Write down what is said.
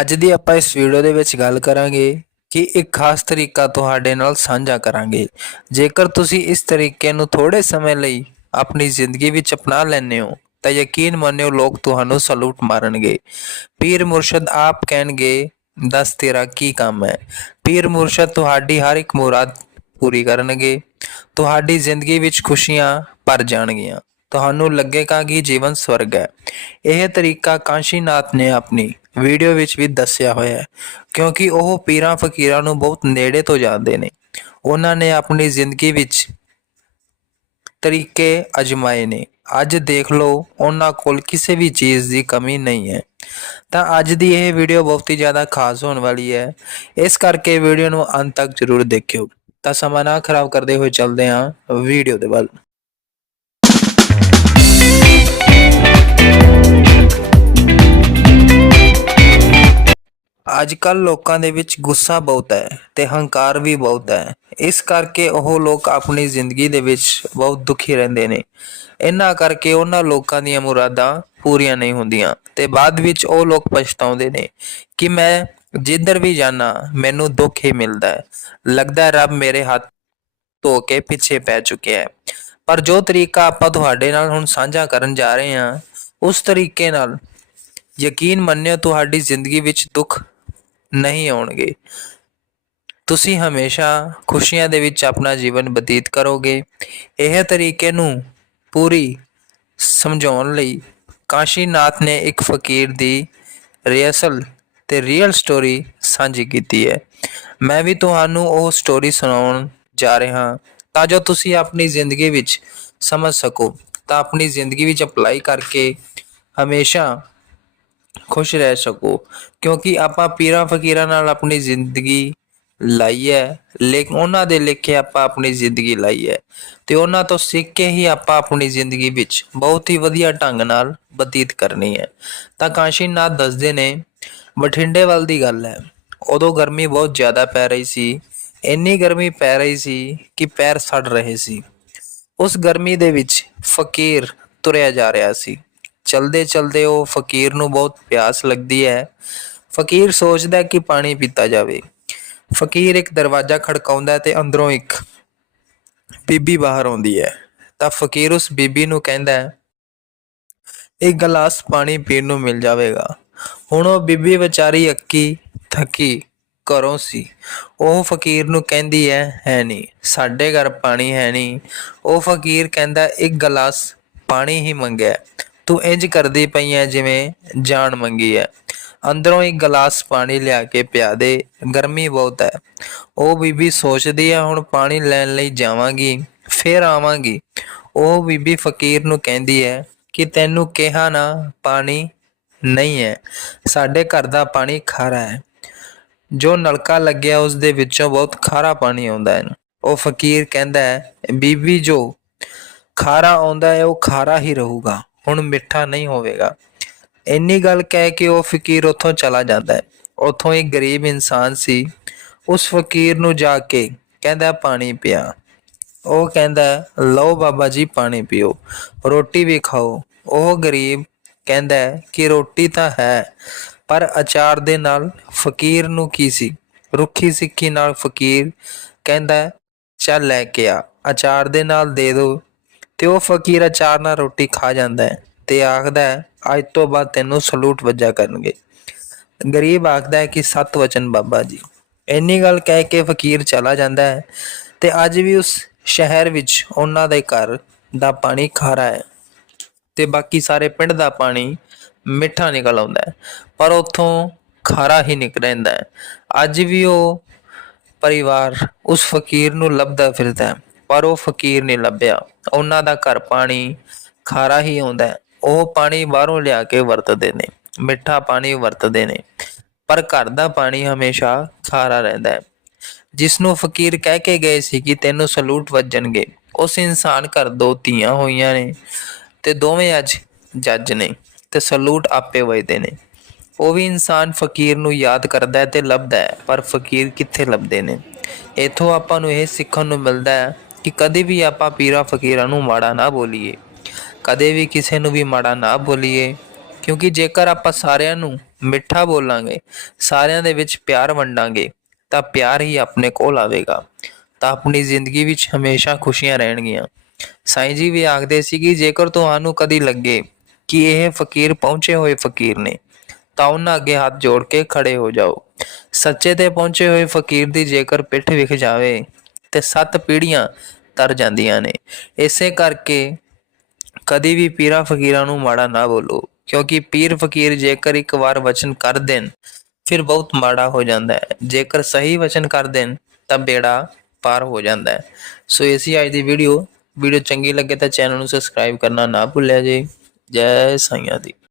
ਅੱਜ ਦੀ ਆਪਾਂ ਇਸ ਵੀਡੀਓ ਦੇ ਵਿੱਚ ਗੱਲ ਕਰਾਂਗੇ ਕਿ ਇੱਕ ਖਾਸ ਤਰੀਕਾ ਤੁਹਾਡੇ ਨਾਲ ਸਾਂਝਾ ਕਰਾਂਗੇ। ਜੇਕਰ ਤੁਸੀਂ ਇਸ ਤਰੀਕੇ ਨੂੰ ਥੋੜੇ ਸਮੇਂ ਲਈ ਆਪਣੀ ਜ਼ਿੰਦਗੀ ਵਿੱਚ ਅਪਣਾ ਲੈਂਦੇ ਹੋ, ਤਾਂ ਯਕੀਨ ਮੰਨਿਓ ਲੋਕ ਤੁਹਾਨੂੰ ਸਲੂਟ ਮਾਰਨਗੇ। ਪੀਰ ਮੁਰਸ਼ਦ ਆਪ ਕਹਿਣਗੇ, ਦੱਸ ਤੇਰਾ ਕੀ ਕੰਮ ਹੈ? ਪੀਰ ਮੁਰਸ਼ਦ ਤੁਹਾਡੀ ਹਰ ਇੱਕ ਮੁਰਾਦ ਪੂਰੀ ਕਰਨਗੇ। ਤੁਹਾਡੀ ਜ਼ਿੰਦਗੀ ਵਿੱਚ ਖੁਸ਼ੀਆਂ ਭਰ ਜਾਣਗੀਆਂ। ਤੁਹਾਨੂੰ ਲੱਗੇਗਾ ਕਿ ਜੀਵਨ ਸਵਰਗ ਹੈ। ਇਹ ਤਰੀਕਾ ਕਾਂਸ਼ੀਨਾਥ ਨੇ ਆਪਣੀ ਵੀਡੀਓ ਵਿੱਚ ਵੀ ਦੱਸਿਆ ਹੋਇਆ ਹੈ, ਕਿਉਂਕਿ ਉਹ ਪੀਰਾਂ ਫਕੀਰਾਂ ਨੂੰ ਬਹੁਤ ਨੇੜੇ ਤੋਂ ਜਾਣਦੇ ਨੇ। ਉਹਨਾਂ ਨੇ ਆਪਣੀ ਜ਼ਿੰਦਗੀ ਵਿੱਚ ਤਰੀਕੇ ਅਜਮਾਏ ਨੇ। ਅੱਜ ਦੇਖ ਲਓ, ਉਹਨਾਂ ਕੋਲ ਕਿਸੇ ਵੀ ਚੀਜ਼ ਦੀ ਕਮੀ ਨਹੀਂ ਹੈ। ਤਾਂ ਅੱਜ ਦੀ ਇਹ ਵੀਡੀਓ ਬਹੁਤ ਹੀ ਜ਼ਿਆਦਾ ਖਾਸ ਹੋਣ ਵਾਲੀ ਹੈ। ਇਸ ਕਰਕੇ ਵੀਡੀਓ ਨੂੰ ਅੰਤ ਤੱਕ ਜ਼ਰੂਰ ਦੇਖਿਓ। ਤਾਂ ਸਮਾਂ ਨਾ ਖਰਾਬ ਕਰਦੇ ਹੋਏ ਚੱਲਦੇ ਹਾਂ ਵੀਡੀਓ ਦੇ ਵੱਲ। ਅੱਜ ਕੱਲ ਲੋਕਾਂ ਦੇ ਵਿੱਚ ਗੁੱਸਾ ਬਹੁਤ ਹੈ ਤੇ ਹੰਕਾਰ ਵੀ ਬਹੁਤ ਹੈ। ਇਸ ਕਰਕੇ ਉਹ ਲੋਕ ਆਪਣੀ ਜ਼ਿੰਦਗੀ ਦੇ ਵਿੱਚ ਬਹੁਤ ਦੁਖੀ ਰਹਿੰਦੇ ਨੇ। ਇਹਨਾਂ ਕਰਕੇ ਉਹਨਾਂ ਲੋਕਾਂ ਦੀਆਂ ਮੁਰਾਦਾਂ ਪੂਰੀਆਂ ਨਹੀਂ ਹੁੰਦੀਆਂ ਤੇ ਬਾਅਦ ਵਿੱਚ ਉਹ ਲੋਕ ਪਛਤਾਉਂਦੇ ਨੇ ਕਿ ਮੈਂ ਜਿੱਧਰ ਵੀ ਜਾਣਾ ਮੈਨੂੰ ਦੁੱਖ ਹੀ ਮਿਲਦਾ ਹੈ। ਲੱਗਦਾ ਰੱਬ ਮੇਰੇ ਹੱਥ ਧੋ ਕੇ ਪਿੱਛੇ ਪੈ ਚੁੱਕਿਆ ਹੈ। ਪਰ ਜੋ ਤਰੀਕਾ ਆਪਾਂ ਤੁਹਾਡੇ ਨਾਲ ਹੁਣ ਸਾਂਝਾ ਕਰਨ ਜਾ ਰਹੇ ਹਾਂ, ਉਸ ਤਰੀਕੇ ਨਾਲ ਯਕੀਨ ਮੰਨਿਓ ਤੁਹਾਡੀ ਜ਼ਿੰਦਗੀ ਵਿੱਚ ਦੁੱਖ ਨਹੀਂ ਆਉਣਗੇ। ਤੁਸੀਂ ਹਮੇਸ਼ਾ ਖੁਸ਼ੀਆਂ ਦੇ ਵਿੱਚ ਆਪਣਾ ਜੀਵਨ ਬਤੀਤ ਕਰੋਗੇ। ਇਹ ਤਰੀਕੇ ਨੂੰ ਪੂਰੀ ਸਮਝਾਉਣ ਲਈ ਕਾਸ਼ੀਨਾਥ ਨੇ ਇੱਕ ਫਕੀਰ ਦੀ ਰਿਅਸਲ ਤੇ ਰੀਅਲ ਸਟੋਰੀ ਸਾਂਝੀ ਕੀਤੀ ਹੈ। ਮੈਂ ਵੀ ਤੁਹਾਨੂੰ ਉਹ ਸਟੋਰੀ ਸੁਣਾਉਣ ਜਾ ਰਿਹਾ ਤਾਂ ਜੋ ਤੁਸੀਂ ਆਪਣੀ ਜ਼ਿੰਦਗੀ ਵਿੱਚ ਸਮਝ ਸਕੋ। ਤਾਂ ਆਪਣੀ ਜ਼ਿੰਦਗੀ ਵਿੱਚ ਅਪਲਾਈ ਕਰਕੇ ਹਮੇਸ਼ਾ ਖੁਸ਼ ਰਹਿ ਸਕੋ। ਕਿਉਂਕਿ ਆਪਾਂ ਪੀਰਾਂ ਫਕੀਰਾਂ ਨਾਲ ਆਪਣੀ ਜ਼ਿੰਦਗੀ ਲਾਈ ਹੈ ਲੇਕਿਨ ਉਹਨਾਂ ਦੇ ਲਿਖੇ ਆਪਾਂ ਆਪਣੀ ਜ਼ਿੰਦਗੀ ਲਾਈ ਹੈ ਤੇ ਉਹਨਾਂ ਤੋਂ ਸਿੱਖ ਕੇ ਹੀ ਆਪਾਂ ਆਪਣੀ ਜ਼ਿੰਦਗੀ ਵਿੱਚ ਬਹੁਤ ਹੀ ਵਧੀਆ ਢੰਗ ਨਾਲ ਬਤੀਤ ਕਰਨੀ ਹੈ। ਤਾਂ ਕਾਸ਼ੀਨਾਥ ਦੱਸਦੇ ਨੇ, ਬਠਿੰਡੇ ਵੱਲ ਦੀ ਗੱਲ ਹੈ। ਉਦੋਂ ਗਰਮੀ ਬਹੁਤ ਜ਼ਿਆਦਾ ਪੈ ਰਹੀ ਸੀ। ਇੰਨੀ ਗਰਮੀ ਪੈ ਰਹੀ ਸੀ ਕਿ ਪੈਰ ਸੜ ਰਹੇ ਸੀ। ਉਸ ਗਰਮੀ ਦੇ ਵਿੱਚ ਫਕੀਰ ਤੁਰਿਆ ਜਾ ਰਿਹਾ ਸੀ। ਚਲਦੇ ਚਲਦੇ ਉਹ ਫਕੀਰ ਨੂੰ ਬਹੁਤ ਪਿਆਸ ਲੱਗਦੀ ਹੈ। ਫਕੀਰ ਸੋਚਦਾ ਹੈ ਕਿ ਪਾਣੀ ਪੀਤਾ ਜਾਵੇ। ਫਕੀਰ ਇੱਕ ਦਰਵਾਜ਼ਾ ਖੜਕਾਉਂਦਾ ਤੇ ਅੰਦਰੋਂ ਇੱਕ ਬੀਬੀ ਬਾਹਰ ਆਉਂਦੀ ਹੈ। ਤਾਂ ਫਕੀਰ ਉਸ ਬੀਬੀ ਨੂੰ ਕਹਿੰਦਾ ਹੈ, ਇੱਕ ਗਲਾਸ ਪਾਣੀ ਪੀਣ ਨੂੰ ਮਿਲ ਜਾਵੇਗਾ। ਹੁਣ ਉਹ ਬੀਬੀ ਵਿਚਾਰੀ ਅੱਕੀ ਥੱਕੀ ਘਰੋਂ ਸੀ। ਉਹ ਫਕੀਰ ਨੂੰ ਕਹਿੰਦੀ ਹੈ ਹੈ ਨਹੀਂ, ਸਾਡੇ ਘਰ ਪਾਣੀ ਹੈ ਨਹੀਂ। ਉਹ ਫਕੀਰ ਕਹਿੰਦਾ, ਇੱਕ ਗਲਾਸ ਪਾਣੀ ਹੀ ਮੰਗਿਆ ਤੂੰ ਇੰਜ ਕਰਦੀ ਪਈ ਐ ਜਿਵੇਂ ਜਾਨ ਮੰਗੀ ਹੈ ਅੰਦਰੋਂ ਇੱਕ ਗਲਾਸ ਪਾਣੀ ਲਿਆ ਕੇ ਪਿਆ ਦੇ, ਗਰਮੀ ਬਹੁਤ ਹੈ ਉਹ ਬੀਬੀ ਸੋਚਦੀ ਹੈ ਹੁਣ ਪਾਣੀ ਲੈਣ ਲਈ ਜਾਵਾਂਗੀ, ਫੇਰ ਆਵਾਂਗੀ। ਉਹ ਬੀਬੀ ਫਕੀਰ ਨੂੰ ਕਹਿੰਦੀ ਹੈ ਕਿ ਤੈਨੂੰ ਕਿਹਾ ਨਾ ਪਾਣੀ ਨਹੀਂ ਹੈ ਸਾਡੇ ਘਰ ਦਾ ਪਾਣੀ ਖਾਰਾ ਹੈ ਜੋ ਨਲਕਾ ਲੱਗਿਆ ਉਸ ਦੇ ਵਿੱਚੋਂ ਬਹੁਤ ਖਾਰਾ ਪਾਣੀ ਆਉਂਦਾ ਹੈ ਉਹ ਫਕੀਰ ਕਹਿੰਦਾ ਹੈ ਬੀਬੀ ਜੋ ਖਾਰਾ ਆਉਂਦਾ ਹੈ ਉਹ ਖਾਰਾ ਹੀ ਰਹੂਗਾ। ਹੁਣ ਮਿੱਠਾ ਨਹੀਂ ਹੋਵੇਗਾ। ਇੰਨੀ ਗੱਲ ਕਹਿ ਕੇ ਉਹ ਫਕੀਰ ਉੱਥੋਂ ਚਲਾ ਜਾਂਦਾ ਹੈ। ਉੱਥੋਂ ਇੱਕ ਗਰੀਬ ਇਨਸਾਨ ਸੀ। ਉਸ ਫਕੀਰ ਨੂੰ ਜਾ ਕੇ ਕਹਿੰਦਾ, ਪਾਣੀ ਪਿਆ। ਉਹ ਕਹਿੰਦਾ, ਲਓ ਬਾਬਾ ਜੀ, ਪਾਣੀ ਪੀਓ। ਰੋਟੀ ਵੀ ਖਾਓ। ਉਹ ਗਰੀਬ ਕਹਿੰਦਾ ਕਿ ਰੋਟੀ ਤਾਂ ਹੈ, ਪਰ ਅਚਾਰ ਦੇ ਨਾਲ ਫਕੀਰ ਨੂੰ ਕੀ ਸੀ? ਰੁੱਖੀ ਸਿੱਖੀ ਨਾਲ ਫਕੀਰ ਕਹਿੰਦਾ, ਚੱਲ ਲੈ ਕੇ ਆ। ਅਚਾਰ ਦੇ ਨਾਲ ਦੇ ਦੋ। ਤੇ ਉਹ ਫਕੀਰ ਅਚਾਰ ਨਾਲ ਰੋਟੀ ਖਾ ਜਾਂਦਾ ਹੈ ਤੇ ਆਖਦਾ ਹੈ, ਅੱਜ ਤੋਂ ਬਾਅਦ ਤੈਨੂੰ ਸਲੂਟ ਵੱਜਾ ਕਰਨਗੇ। ਗਰੀਬ ਆਖਦਾ ਹੈ ਕਿ ਸਤ ਵਚਨ ਬਾਬਾ ਜੀ। ਇੰਨੀ ਗੱਲ ਕਹਿ ਕੇ ਫਕੀਰ ਚਲਾ ਜਾਂਦਾ ਹੈ ਤੇ ਅੱਜ ਵੀ ਉਸ ਸ਼ਹਿਰ ਵਿੱਚ ਉਹਨਾਂ ਦੇ ਘਰ ਦਾ ਪਾਣੀ ਖਾਰਾ ਹੈ ਤੇ ਬਾਕੀ ਸਾਰੇ ਪਿੰਡ ਦਾ ਪਾਣੀ ਮਿੱਠਾ ਨਿਕਲ ਆਉਂਦਾ ਹੈ, ਪਰ ਉੱਥੋਂ ਖਾਰਾ ਹੀ ਨਿਕਲ ਰਹਿੰਦਾ ਹੈ। ਅੱਜ ਵੀ ਉਹ ਪਰਿਵਾਰ ਉਸ ਫਕੀਰ ਨੂੰ ਲੱਭਦਾ ਫਿਰਦਾ ਹੈ। ਪਰ ਉਹ ਫਕੀਰ ਨਹੀਂ ਲੱਭਿਆ। ਉਹਨਾਂ ਦਾ ਘਰ ਪਾਣੀ ਖਾਰਾ ਹੀ ਆਉਂਦਾ ਉਹ ਪਾਣੀ ਬਾਹਰੋਂ ਲਿਆ ਕੇ ਵਰਤਦੇ ਨੇ, ਮਿੱਠਾ ਪਾਣੀ ਵਰਤਦੇ ਨੇ। ਪਰ ਘਰ ਦਾ ਪਾਣੀ ਹਮੇਸ਼ਾ ਖਾਰਾ ਰਹਿੰਦਾ ਹੈ। ਜਿਸ ਨੂੰ ਫਕੀਰ ਕਹਿ ਕੇ ਗਏ ਸੀ ਕਿ ਤੈਨੂੰ ਸਲੂਟ ਵੱਜਣਗੇ, ਉਸ ਇਨਸਾਨ ਘਰ ਦੋ ਧੀਆਂ ਹੋਈਆਂ ਨੇ ਤੇ ਦੋਵੇਂ ਅੱਜ ਜੱਜ ਨੇ ਤੇ ਸਲੂਟ ਆਪੇ ਵੱਜਦੇ ਨੇ। ਉਹ ਵੀ ਇਨਸਾਨ ਫਕੀਰ ਨੂੰ ਯਾਦ ਕਰਦਾ ਹੈ ਤੇ ਲੱਭਦਾ ਹੈ, ਪਰ ਫਕੀਰ ਕਿੱਥੇ ਲੱਭਦੇ ਨੇ? ਇਥੋਂ ਆਪਾਂ ਨੂੰ ਇਹ ਸਿੱਖਣ ਨੂੰ ਮਿਲਦਾ ਹੈ ਕਿ ਕਦੇ ਵੀ ਆਪਾਂ ਪੀਰਾ ਫਕੀਰਾਂ ਨੂੰ ਮਾੜਾ ਨਾ ਬੋਲੀਏ, ਕਦੇ ਵੀ ਕਿਸੇ ਨੂੰ ਵੀ ਮਾੜਾ ਨਾ ਬੋਲੀਏ, ਕਿਉਂਕਿ ਜੇਕਰ ਆਪਾਂ ਸਾਰਿਆਂ ਨੂੰ ਮਿੱਠਾ ਬੋਲਾਂਗੇ, ਸਾਰਿਆਂ ਦੇ ਵਿੱਚ ਪਿਆਰ ਵੰਡਾਂਗੇ, ਤਾਂ ਪਿਆਰ ਹੀ ਆਪਣੇ ਕੋਲ ਆਵੇਗਾ, ਤਾਂ ਆਪਣੀ ਜ਼ਿੰਦਗੀ ਵਿੱਚ ਹਮੇਸ਼ਾ ਖੁਸ਼ੀਆਂ ਰਹਿਣਗੀਆਂ। ਸਾਈਂ ਜੀ ਵੀ ਆਖਦੇ ਸੀ ਕਿ ਜੇਕਰ ਤੁਹਾਨੂੰ ਕਦੀ ਲੱਗੇ ਕਿ ਇਹ ਫਕੀਰ ਪਹੁੰਚੇ ਹੋਏ ਫਕੀਰ ਨੇ, ਤਾਂ ਉਹਨਾਂ ਅੱਗੇ ਹੱਥ ਜੋੜ ਕੇ ਖੜੇ ਹੋ ਜਾਓ। ਸੱਚੇ ਤੇ ਪਹੁੰਚੇ ਹੋਏ ਫਕੀਰ ਦੀ ਜੇਕਰ ਪਿੱਠ ਵਿਖ ਜਾਵੇ, ਤੇ ਸੱਤ ਪੀੜੀਆਂ ਤਰ ਜਾਂਦੀਆਂ ਨੇ। ਇਸੇ ਕਰਕੇ ਕਦੀ ਵੀ ਪੀਰਾਂ ਫਕੀਰਾਂ ਨੂੰ ਮਾੜਾ ਨਾ ਬੋਲੋ, ਕਿਉਂਕਿ ਪੀਰ ਫਕੀਰ ਜੇਕਰ ਇੱਕ ਵਾਰ ਵਚਨ ਕਰ ਦੇਣ, ਫਿਰ ਬਹੁਤ ਮਾੜਾ ਹੋ ਜਾਂਦਾ ਹੈ। ਜੇਕਰ ਸਹੀ ਵਚਨ ਕਰ ਦੇਣ, ਤਾਂ ਬੇੜਾ ਪਾਰ ਹੋ ਜਾਂਦਾ ਹੈ। ਸੋ ਇਹ ਅੱਜ ਦੀ ਵੀਡੀਓ। ਵੀਡੀਓ ਚੰਗੀ ਲੱਗੇ ਤਾਂ ਚੈਨਲ ਨੂੰ ਸਬਸਕ੍ਰਾਈਬ ਕਰਨਾ ਨਾ ਭੁੱਲਿਆ ਜੇ। ਜੈ ਸਾਈਆਂ ਦੀ।